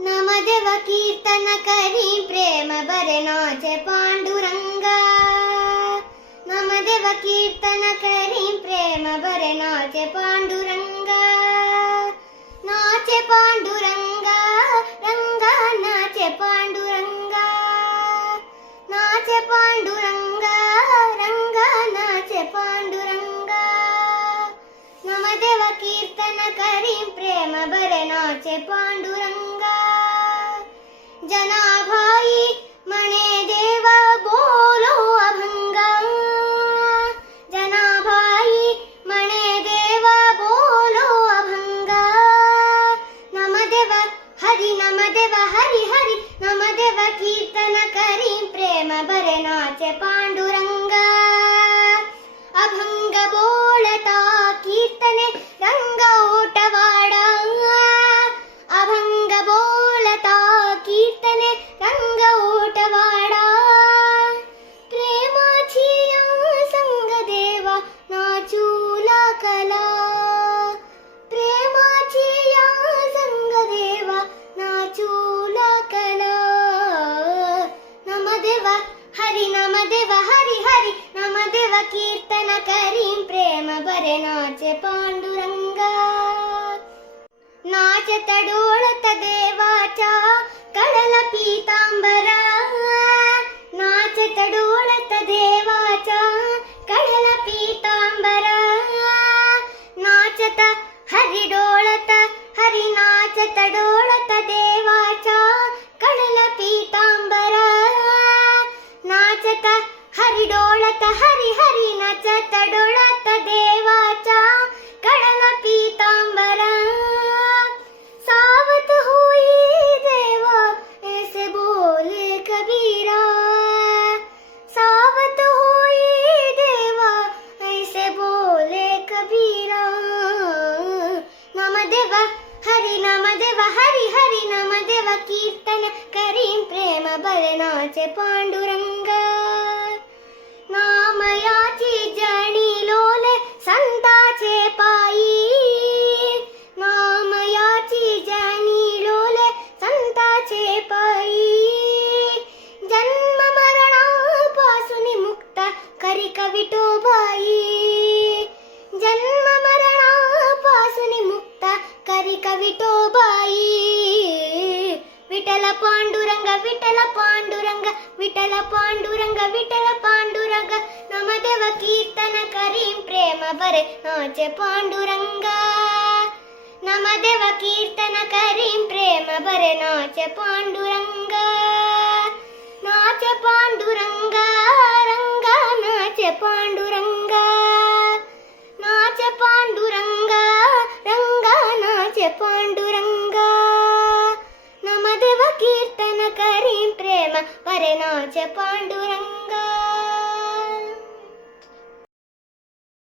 नामदेव कीर्तन करी प्रेम बरे नाचे पांडुरंगा. नामदेव कीर्तन करी प्रेम बरे नाचे पांडुरंगा. नाचे पांडुरंगा रंगा नाचे पांडुरंगा. नाचे पांडुरंगा रंगा नाचे पांडुरंगा. नामदेव कीर्तन करी प्रेम बरे नाचे पांडुरंगा. जनाभाई मणे देवा बोलो अभंगा. जनाभाई मणे देवा बोलो अभंगा. नामदेव हरि हरि नामदेव कीर्तन करी प्रेम बरे नाचे पांडुरंगा. अभंग बोलता कीर्तने रंग ओटवाडा. अभंग बोलता कीर्तने रंग ओटवाडा. प्रेमाची संग देवा नाचू लागला. प्रेमाची संग देवा नाचू लागला. नामदेव हरि हरि नामदेव कीर्तन करी प्रेम बरे नाचे पांडुरंगा. नाचत डोळत देवाच्या कळला पीतांबरा. नाचत डोळत देवाच्या कळला पीतांबरा. नाचत हरि डोळत हरि नाचत डोळत देवाच्या कळला पीतांबरा. नाचत हरि डोळत हरि हरि नाचत डोळत देवाच्या कळला पीतांबरा. सावत होई देवा ऐसे बोले कबीरा. सावत होई देवा ऐसे बोले कबीरा. नामदेव हरि हरि नामदेव कीर्तन करी प्रेम बरे नाचे पांडुरंगा. नामयाची जणी लोले संताचे पायी. नामयाची जणी लोले संताचे पायी. जन्म मरणापासून मुक्त करी विठोबाई. जन्म मरणापासून मुक्त करी विठोबाई. विठ्ठल पांडुरंग विठ्ठल पांडुरंग विठ्ठल पांडुरंग विठ्ठल पांडुरंग. नामदेव कीर्तन करी प्रेम बरे नाचे पांडुरंगा. नामदेव कीर्तन करी प्रेम बरे नाचे पांडुरंगा. नाचे पांडुरंगा रंगा नाचे पांडुरंगा. नाचे पांडुरंगा रंगा नाचे पांडुरंगा. नामदेव कीर्तन करी प्रेम बरे नाचे पांडुरंगा.